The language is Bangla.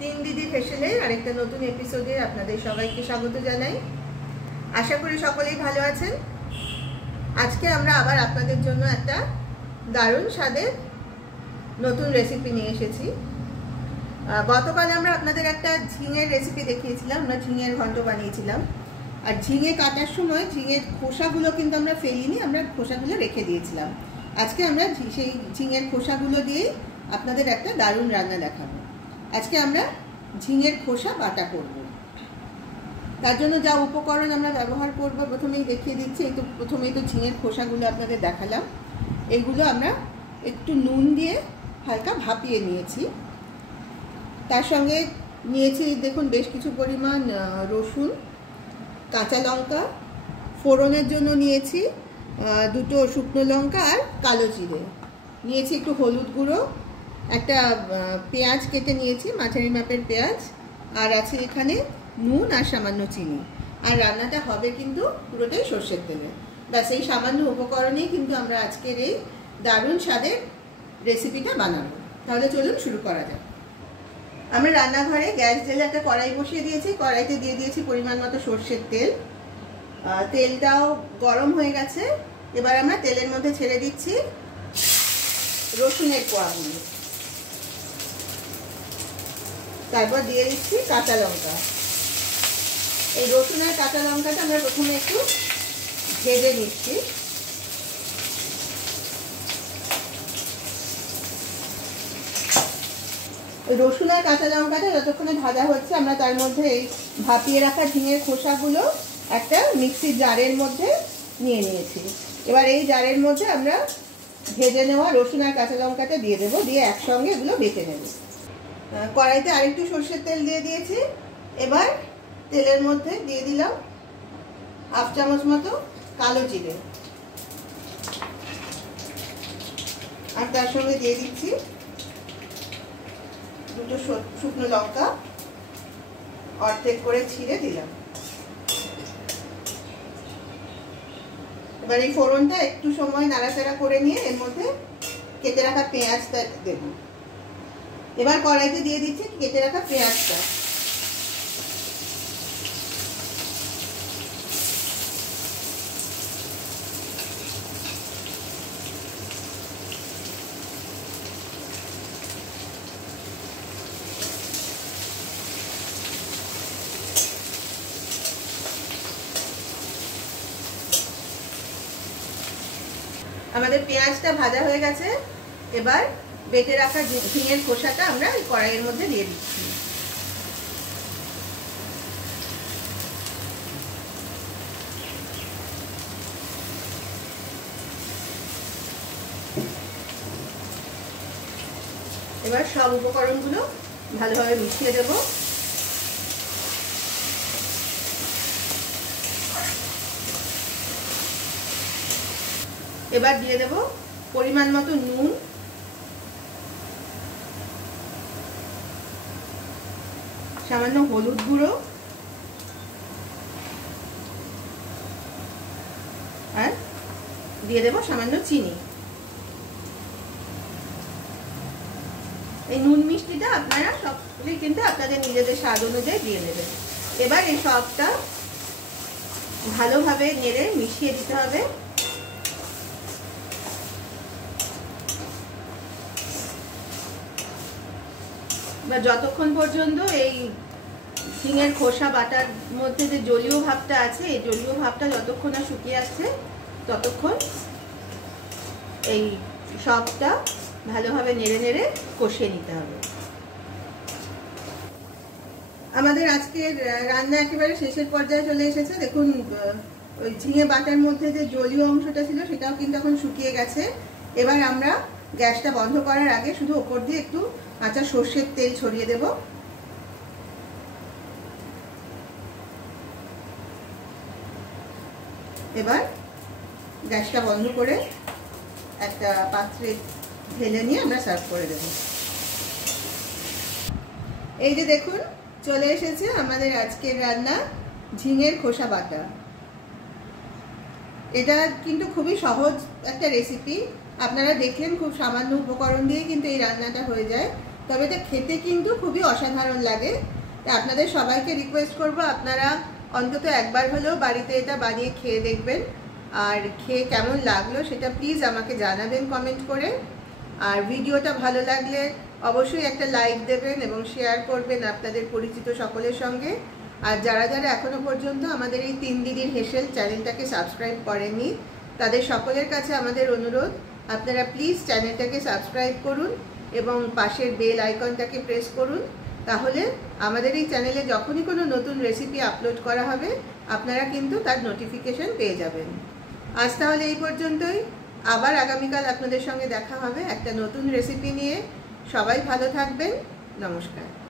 তিন দিদি ফেশনের আরেকটা নতুন এপিসোডে আপনাদের সবাইকে স্বাগত জানাই। আশা করি সকলেই ভালো আছেন। আজকে আমরা আবার আপনাদের জন্য একটা দারুণ স্বাদের নতুন রেসিপি নিয়ে এসেছি। গতকাল আমরা আপনাদের একটা ঝিঙের রেসিপি দেখিয়েছিলাম, আমরা ঝিঙের ঘন্ট বানিয়েছিলাম। আর ঝিঙে কাটার সময় ঝিঙের খোসাগুলো কিন্তু আমরা ফেলিনি, আমরা খোসাগুলো রেখে দিয়েছিলাম। আজকে আমরা সেই ঝিঙের খোসাগুলো দিয়েই আপনাদের একটা দারুণ রান্না দেখাবো। আজকে আমরা ঝিঙের খোসা বাটা করব। তার জন্য যা উপকরণ আমরা ব্যবহার করব প্রথমেই দেখিয়ে দিচ্ছি। এই তো প্রথমেই তো ঝিঙের খোসাগুলো আপনাদের দেখালাম। এইগুলো আমরা একটু নুন দিয়ে হালকা ভাপিয়ে নিয়েছি। তার সঙ্গে নিয়েছি দেখুন বেশ কিছু পরিমাণ রসুন, কাঁচা লঙ্কা, ফোড়নের জন্য নিয়েছি দুটো শুকনো লঙ্কা আর কালো জিরে নিয়েছি, একটু হলুদ গুঁড়ো, একটা পেঁয়াজ কেটে নিয়েছি, মাঝারি মাপের পেঁয়াজ, আর আছে এখানে নুন আর সামান্য চিনি। আর রান্নাটা হবে কিন্তু পুরোটাই সর্ষের তেলে। ব্যাস এই সামান্য উপকরণেই কিন্তু আমরা আজকের এই দারুণ স্বাদের রেসিপিটা বানাবো। তাহলে চলুন শুরু করা যাক। আমরা রান্নাঘরে গ্যাস জেলে একটা কড়াই বসিয়ে দিয়েছি। কড়াইতে দিয়ে দিয়েছি পরিমাণ মতো সর্ষের তেল। তেলটাও গরম হয়ে গেছে। এবার আমরা তেলের মধ্যে ছেড়ে দিচ্ছি রসুনের কোয়াগুলো, তারপর দিয়ে দিচ্ছি কাঁচা লঙ্কা। এই রসুন আর কাঁচা লঙ্কাটা আমরা প্রথমে একটু ভেজে নিচ্ছি। রসুন আর কাঁচা লঙ্কাটা যতক্ষণে ভাজা হচ্ছে আমরা তার মধ্যে এই ভাপিয়ে রাখা ঝিঙের খোসাগুলো একটা মিক্সির জারের মধ্যে নিয়ে নিয়েছি। এবার এই জারের মধ্যে আমরা ভেজে নেওয়া রসুন আর কাঁচা লঙ্কাটা দিয়ে দেবো, দিয়ে একসঙ্গে এগুলো বেটে নেব। কড়াইতে আরেকটু সর্ষের তেল দিয়ে দিয়েছি। এবার তেলের মধ্যে দিয়ে দিলাম 1/2 চামচ মতো কালো জিরে, আর তার সঙ্গে দিয়ে দিচ্ছি দুটো শুকনো লঙ্কা অর্ধেক করে ছিঁড়ে দিলাম। এবার এই ফোড়নটা একটু সময় নাড়াচাড়া করে নিয়ে এর মধ্যে কেটে রাখা পেঁয়াজটা দেব। এবার কড়াইতে দিয়ে দিচ্ছি কেটে রাখা পেঁয়াজটা। আমাদের পেঁয়াজটা ভাজা হয়ে গেছে। এবার বেটে রাখা ঝিঙের খোসাটা আমরা এই কড়াইয়ের মধ্যে দিয়ে দিচ্ছি। এবার সব উপকরণগুলো ভালোভাবে মিশিয়ে দেব। এবার দিয়ে দেব পরিমাণ মতো নুন, সামান্য হলুদ গুঁড়ো, আর দিয়ে দেব সামান্য চিনি। এই নুন মিষ্টিটা আপনারা সবগুলোই কিন্তু আপনাদের নিজেদের স্বাদ অনুযায়ী দিয়ে দেবেন। এবার এই সবটা ভালোভাবে নেড়ে মিশিয়ে দিতে হবে। যতক্ষণ পর্যন্ত এই ঝিঙের খোসা বাটার মধ্যে যে জলীয় ভাবটা আছে, এই জলীয় ভাবটা যতক্ষণ না শুকিয়ে আসছে ততক্ষণ এই সবটা ভালোভাবে নেড়ে নেড়ে কষিয়ে নিতে হবে। আমাদের আজকের রান্না একেবারে শেষের পর্যায়ে চলে এসেছে। দেখুন ওই ঝিঙে বাটার মধ্যে যে জলীয় অংশটা ছিল সেটাও কিন্তু এখন শুকিয়ে গেছে। এবার আমরা গ্যাসটা বন্ধ করার আগে শুধু ওপর দিয়ে একটু কাঁচা সর্ষের তেল ছড়িয়ে দেব। এবার গ্যাসটা বন্ধ করে একটা পাত্রে ঢেলে নিয়ে আমরা সার্ভ করে দেব। এই যে দেখুন চলে এসেছে আমাদের আজকের রান্না ঝিঙের খোসা বাটা। এটা কিন্তু খুবই সহজ একটা রেসিপি। আপনারা দেখলেন খুব সামান্য উপকরণ দিয়ে কিন্তু এই রান্নাটা হয়ে যায়। তবে এটা খেতে কিন্তু খুবই অসাধারণ লাগে। তা আপনাদের সবাইকে রিকোয়েস্ট করব আপনারা অন্তত একবার হলেও বাড়িতে এটা বানিয়ে খেয়ে দেখবেন, আর খেয়ে কেমন লাগলো সেটা প্লিজ আমাকে জানাবেন কমেন্ট করে। আর ভিডিওটা ভালো লাগলে অবশ্যই একটা লাইক দেবেন এবং শেয়ার করবেন আপনাদের পরিচিত সকলের সঙ্গে। আর যারা যারা এখনো পর্যন্ত আমাদের এই 3 দিদির হেসেল চ্যানেলটাকে সাবস্ক্রাইব করেননি তাদের সকলের কাছে আমাদের অনুরোধ, আপনারা প্লিজ চ্যানেলটাকে সাবস্ক্রাইব করুন এবং পাশের বেল আইকনটাকে প্রেস করুন। তাহলে আমাদের এই চ্যানেলে যখনই কোনো নতুন রেসিপি আপলোড করা হবে আপনারা কিন্তু তার নোটিফিকেশন পেয়ে যাবেন। আজ তাহলে এই পর্যন্তই, আবার আগামীকাল আপনাদের সঙ্গে দেখা হবে একটা নতুন রেসিপি নিয়ে। সবাই ভালো থাকবেন, নমস্কার।